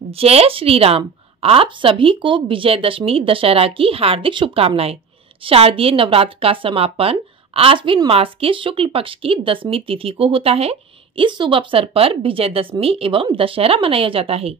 जय श्री राम। आप सभी को विजयदशमी दशहरा की हार्दिक शुभकामनाएं। शारदीय नवरात्र का समापन आश्विन मास के शुक्ल पक्ष की 10वीं तिथि को होता है। इस शुभ अवसर पर विजयदशमी एवं दशहरा मनाया जाता है।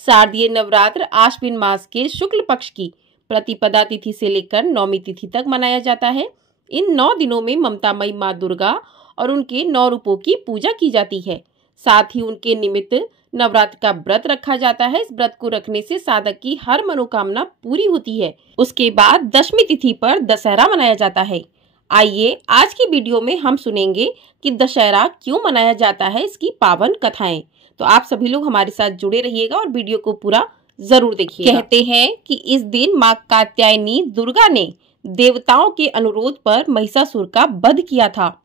शारदीय नवरात्र आश्विन मास के शुक्ल पक्ष की प्रतिपदा तिथि से लेकर 9वीं तिथि तक मनाया जाता है। इन 9 दिनों में ममतामयी माँ दुर्गा और उनके 9 रूपों की पूजा की जाती है। साथ ही उनके निमित्त नवरात्र का व्रत रखा जाता है। इस व्रत को रखने से साधक की हर मनोकामना पूरी होती है। उसके बाद 10वीं तिथि पर दशहरा मनाया जाता है। आइए आज की वीडियो में हम सुनेंगे कि दशहरा क्यों मनाया जाता है, इसकी पावन कथाएं। तो आप सभी लोग हमारे साथ जुड़े रहिएगा और वीडियो को पूरा जरूर देखिए। कहते हैं कि इस दिन माँ कात्यायनी दुर्गा ने देवताओं के अनुरोध पर महिषासुर का वध किया था।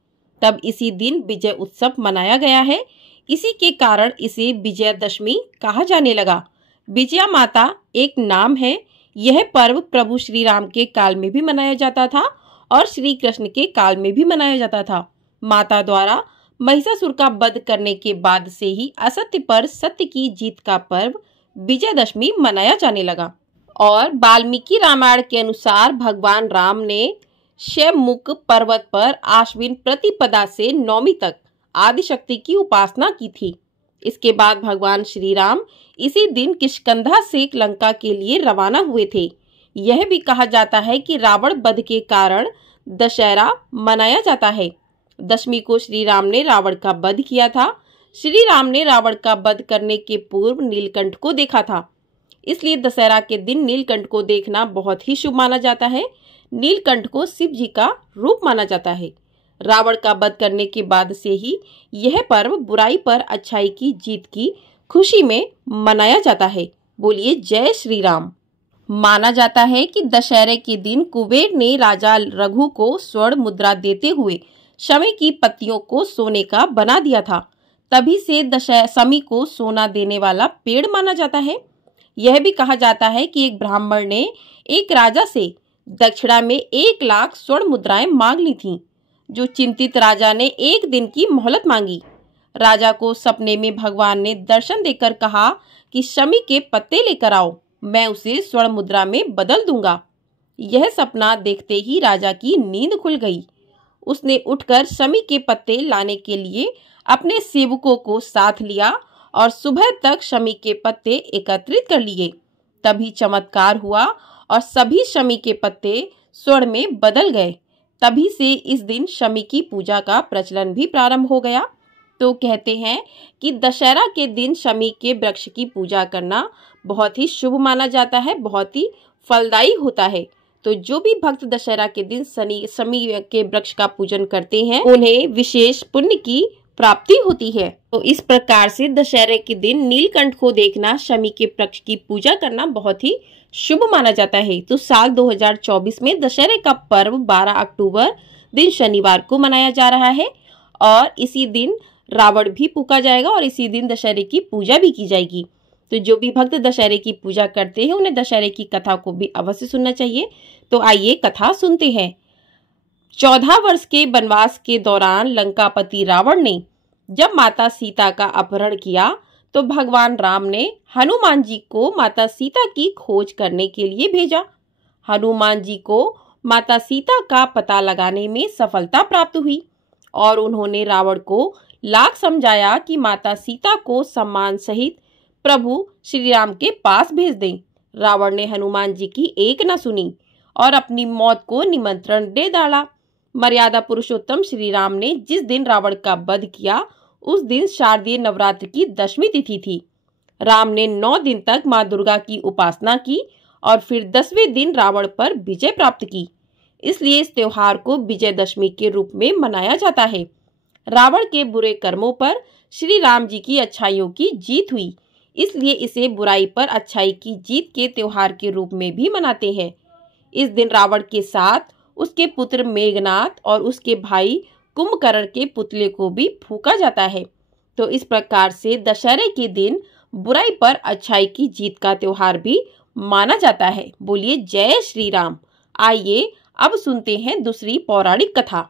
तब इसी दिन विजय उत्सव मनाया गया है। इसी के कारण इसे विजयदशमी कहा जाने लगा। विजया माता एक नाम है। यह पर्व प्रभु श्री राम के काल में भी मनाया जाता था और श्री कृष्ण के काल में भी मनाया जाता था। माता द्वारा महिषासुर का वध करने के बाद से ही असत्य पर सत्य की जीत का पर्व विजयदशमी मनाया जाने लगा। और वाल्मीकि रामायण के अनुसार भगवान राम ने शैवमुख पर्वत पर आश्विन प्रतिपदा से 9वीं तक आदिशक्ति की उपासना की थी। इसके बाद भगवान श्री राम इसी दिन किष्किंधा से लंका के लिए रवाना हुए थे। यह भी कहा जाता है कि रावण वध के कारण दशहरा मनाया जाता है। दशमी को श्री राम ने रावण का वध किया था। श्री राम ने रावण का वध करने के पूर्व नीलकंठ को देखा था। इसलिए दशहरा के दिन नीलकंठ को देखना बहुत ही शुभ माना जाता है। नीलकंठ को शिव जी का रूप माना जाता है। रावण का वध करने के बाद से ही यह पर्व बुराई पर अच्छाई की जीत की खुशी में मनाया जाता है। बोलिए जय श्री राम। माना जाता है कि दशहरे के दिन कुबेर ने राजा रघु को स्वर्ण मुद्रा देते हुए शमी की पत्तियों को सोने का बना दिया था। तभी से शमी को सोना देने वाला पेड़ माना जाता है। यह भी कहा जाता है कि एक ब्राह्मण ने एक राजा से दक्षिणा में 1 लाख स्वर्ण मुद्राएं मांग ली थीं। जो चिंतित राजा ने 1 दिन की मोहलत मांगी। राजा को सपने में भगवान ने दर्शन देकर कहा कि शमी के पत्ते लेकर आओ, मैं उसे स्वर्ण मुद्रा में बदल दूंगा। यह सपना देखते ही राजा की नींद खुल गई। उसने उठकर शमी के पत्ते लाने के लिए अपने सेवकों को साथ लिया और सुबह तक शमी के पत्ते एकत्रित कर लिए। तभी चमत्कार हुआ और सभी शमी के पत्ते स्वर्ण में बदल गए। तभी से इस दिन शमी की पूजा का प्रचलन भी प्रारंभ हो गया। तो कहते हैं कि दशहरा के दिन शमी के वृक्ष की पूजा करना बहुत ही शुभ माना जाता है, बहुत ही फलदायी होता है। तो जो भी भक्त दशहरा के दिन शमी के वृक्ष का पूजन करते हैं उन्हें विशेष पुण्य की प्राप्ति होती है। तो इस प्रकार से दशहरे के दिन नीलकंठ को देखना, शमी के वृक्ष की पूजा करना बहुत ही शुभ माना जाता है। तो साल 2024 में दशहरे का पर्व 12 अक्टूबर दिन शनिवार को मनाया जा रहा है और इसी दिन रावण भी फूंका जाएगा और इसी दिन दशहरे की पूजा भी की जाएगी। तो जो भी भक्त दशहरे की पूजा करते हैं उन्हें दशहरे की कथा को भी अवश्य सुनना चाहिए। तो आइए कथा सुनते हैं। 14 वर्ष के वनवास के दौरान लंकापति रावण ने जब माता सीता का अपहरण किया तो भगवान राम ने हनुमान जी को माता सीता की खोज करने के लिए भेजा। हनुमान जी को माता सीता का पता लगाने में सफलता प्राप्त हुई और उन्होंने रावण को लाख समझाया कि माता सीता को सम्मान सहित प्रभु श्री राम के पास भेज दें। रावण ने हनुमान जी की एक न सुनी और अपनी मौत को निमंत्रण दे डाला। मर्यादा पुरुषोत्तम श्री राम ने जिस दिन रावण का वध किया उस दिन शारदीय नवरात्र की 10वीं तिथि थी। राम ने 9 दिन तक माँ दुर्गा की उपासना की और फिर 10वें दिन रावण पर विजय प्राप्त की। इसलिए इस त्योहार को विजयदशमी के रूप में मनाया जाता है। रावण के बुरे कर्मों पर श्री राम जी की अच्छाइयों की जीत हुई, इसलिए इसे बुराई पर अच्छाई की जीत के त्योहार के रूप में भी मनाते हैं। इस दिन रावण के साथ उसके पुत्र मेघनाथ और उसके भाई कुंभकर्ण के पुतले को भी फूंका जाता है। तो इस प्रकार से दशहरे के दिन बुराई पर अच्छाई की जीत का त्योहार भी माना जाता है। बोलिए जय श्री राम। आइए अब सुनते हैं दूसरी पौराणिक कथा।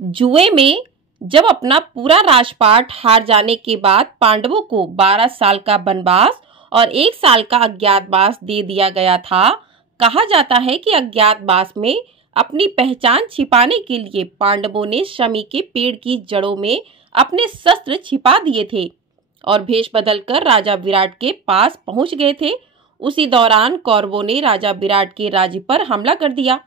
जुए में जब अपना पूरा राजपाट हार जाने के बाद पांडवों को 12 साल का वनवास और 1 साल का अज्ञातवास दे दिया गया था। कहा जाता है कि अज्ञातवास में अपनी पहचान छिपाने के लिए पांडवों ने शमी के पेड़ की जड़ों में अपने शस्त्र छिपा दिए थे और भेष बदलकर राजा विराट के पास पहुंच गए थे। उसी दौरान कौरवों ने राजा विराट के राज्य पर हमला कर दिया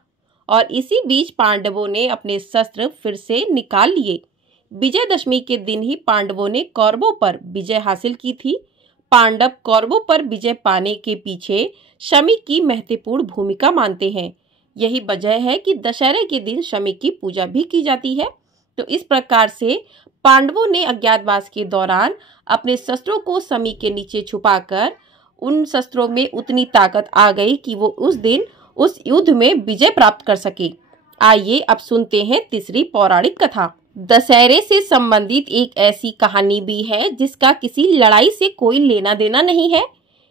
और इसी बीच पांडवों ने अपने शस्त्र फिर से निकाल लिए। विजयदशमी के दिन ही पांडवों ने कौरवों पर विजय हासिल की थी। पांडव कौरवों पर विजय पाने के पीछे शमी की महत्वपूर्ण भूमिका मानते हैं। यही वजह है कि दशहरे के दिन शमी की पूजा भी की जाती है। तो इस प्रकार से पांडवों ने अज्ञातवास के दौरान अपने शस्त्रों को शमी के नीचे छुपाकर उन शस्त्रों में उतनी ताकत आ गई कि वो उस दिन उस युद्ध में विजय प्राप्त कर सके। आइए अब सुनते हैं तीसरी पौराणिक कथा। दशहरे से संबंधित एक ऐसी कहानी भी है जिसका किसी लड़ाई से कोई लेना देना नहीं है।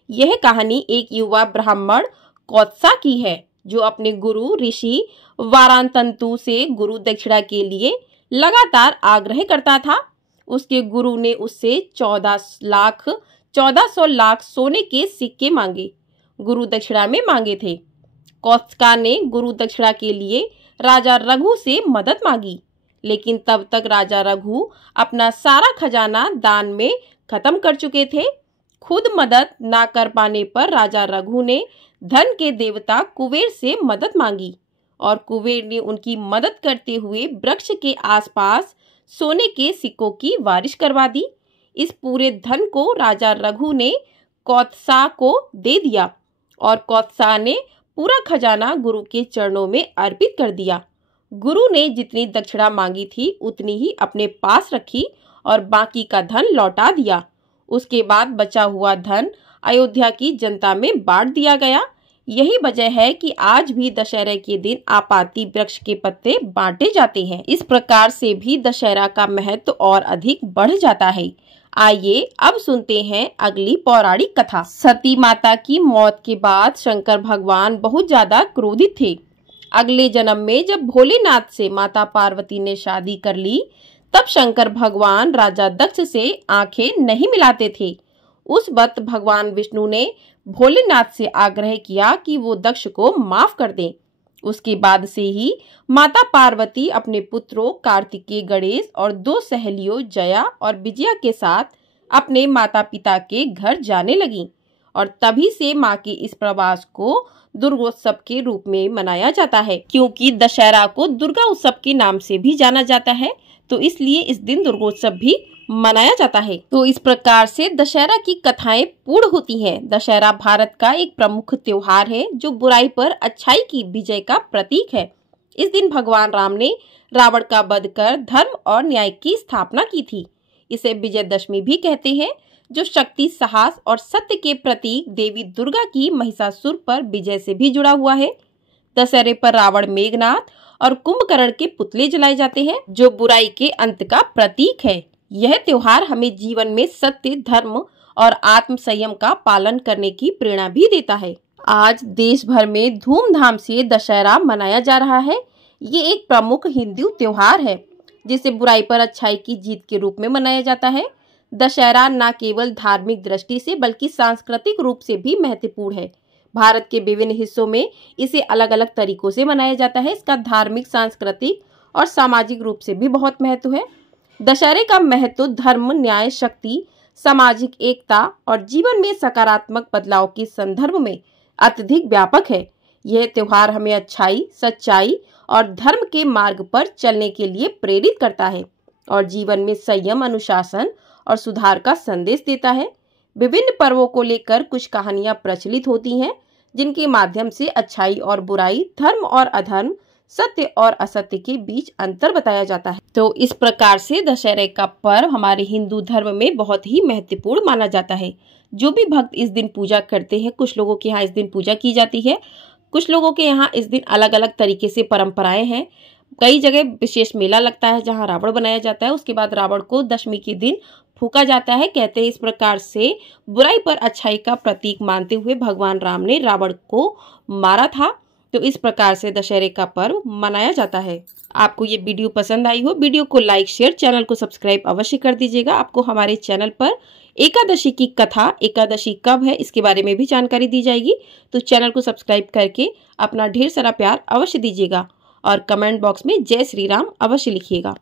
यह कहानी एक युवा ब्राह्मण कौत्सा की है जो अपने गुरु ऋषि वारांतंतु से गुरु दक्षिणा के लिए लगातार आग्रह करता था। उसके गुरु ने उससे 1400 लाख सोने के सिक्के मांगे, गुरु दक्षिणा में मांगे थे। कौत्सा ने गुरु दक्षिणा के लिए राजा रघु से मदद मांगी, लेकिन तब तक राजा रघु अपना सारा खजाना दान में खत्म कर चुके थे। खुद मदद ना कर पाने पर राजा रघु ने धन के देवता कुबेर से मदद मांगी और कुबेर ने उनकी मदद करते हुए वृक्ष के आसपास सोने के सिक्कों की बारिश करवा दी। इस पूरे धन को राजा रघु ने कौत्सा को दे दिया और कौत्सा ने पूरा खजाना गुरु के चरणों में अर्पित कर दिया। गुरु ने जितनी दक्षिणा मांगी थी उतनी ही अपने पास रखी और बाकी का धन लौटा दिया। उसके बाद बचा हुआ धन अयोध्या की जनता में बांट दिया गया। यही वजह है कि आज भी दशहरे के दिन आपाती वृक्ष के पत्ते बांटे जाते हैं। इस प्रकार से भी दशहरा का महत्व और अधिक बढ़ जाता है। आइए अब सुनते हैं अगली पौराणिक कथा। सती माता की मौत के बाद शंकर भगवान बहुत ज्यादा क्रोधित थे। अगले जन्म में जब भोलेनाथ से माता पार्वती ने शादी कर ली तब शंकर भगवान राजा दक्ष से आंखें नहीं मिलाते थे। उस वक्त भगवान विष्णु ने भोलेनाथ से आग्रह किया कि वो दक्ष को माफ कर दें। उसके बाद से ही माता पार्वती अपने पुत्रों कार्तिकेय, गणेश और 2 सहेलियों जया और विजया के साथ अपने माता पिता के घर जाने लगी और तभी से माँ के इस प्रवास को दुर्गोत्सव के रूप में मनाया जाता है। क्योंकि दशहरा को दुर्गा उत्सव के नाम से भी जाना जाता है, तो इसलिए इस दिन दुर्गोत्सव भी मनाया जाता है। तो इस प्रकार से दशहरा की कथाएं पूर्ण होती हैं। दशहरा भारत का एक प्रमुख त्योहार है जो बुराई पर अच्छाई की विजय का प्रतीक है। इस दिन भगवान राम ने रावण का वध कर धर्म और न्याय की स्थापना की थी। इसे विजयदशमी भी कहते हैं, जो शक्ति, साहस और सत्य के प्रतीक देवी दुर्गा की महिषासुर पर विजय से भी जुड़ा हुआ है। दशहरे पर रावण, मेघनाथ और कुंभकर्ण के पुतले जलाए जाते हैं जो बुराई के अंत का प्रतीक है। यह त्योहार हमें जीवन में सत्य, धर्म और आत्म संयम का पालन करने की प्रेरणा भी देता है। आज देश भर में धूमधाम से दशहरा मनाया जा रहा है। ये एक प्रमुख हिंदू त्योहार है जिसे बुराई पर अच्छाई की जीत के रूप में मनाया जाता है। दशहरा न केवल धार्मिक दृष्टि से बल्कि सांस्कृतिक रूप से भी महत्वपूर्ण है। भारत के विभिन्न हिस्सों में इसे अलग अलग तरीकों से मनाया जाता है। इसका धार्मिक, सांस्कृतिक और सामाजिक रूप से भी बहुत महत्व है। दशहरे का महत्व धर्म, न्याय, शक्ति, सामाजिक एकता और जीवन में सकारात्मक बदलाव के संदर्भ में अत्यधिक व्यापक है। यह त्योहार हमें अच्छाई, सच्चाई और धर्म के मार्ग पर चलने के लिए प्रेरित करता है और जीवन में संयम, अनुशासन और सुधार का संदेश देता है। विभिन्न पर्वों को लेकर कुछ कहानियां प्रचलित होती हैं जिनके माध्यम से अच्छाई और बुराई, धर्म और अधर्म, सत्य और असत्य के बीच अंतर बताया जाता है। तो इस प्रकार से दशहरे का पर्व हमारे हिंदू धर्म में बहुत ही महत्वपूर्ण माना जाता है। जो भी भक्त इस दिन पूजा करते हैं, कुछ लोगों के यहाँ इस दिन पूजा की जाती है, कुछ लोगों के यहाँ इस दिन अलग अलग तरीके से परंपराएं हैं। कई जगह विशेष मेला लगता है जहाँ रावण बनाया जाता है। उसके बाद रावण को दशमी के दिन फूका जाता है। कहते हैं इस प्रकार से बुराई पर अच्छाई का प्रतीक मानते हुए भगवान राम ने रावण को मारा था। तो इस प्रकार से दशहरे का पर्व मनाया जाता है। आपको ये वीडियो पसंद आई हो, वीडियो को लाइक, शेयर, चैनल को सब्सक्राइब अवश्य कर दीजिएगा। आपको हमारे चैनल पर एकादशी की कथा, एकादशी कब है, इसके बारे में भी जानकारी दी जाएगी। तो चैनल को सब्सक्राइब करके अपना ढेर सारा प्यार अवश्य दीजिएगा और कमेंट बॉक्स में जय श्री राम अवश्य लिखिएगा।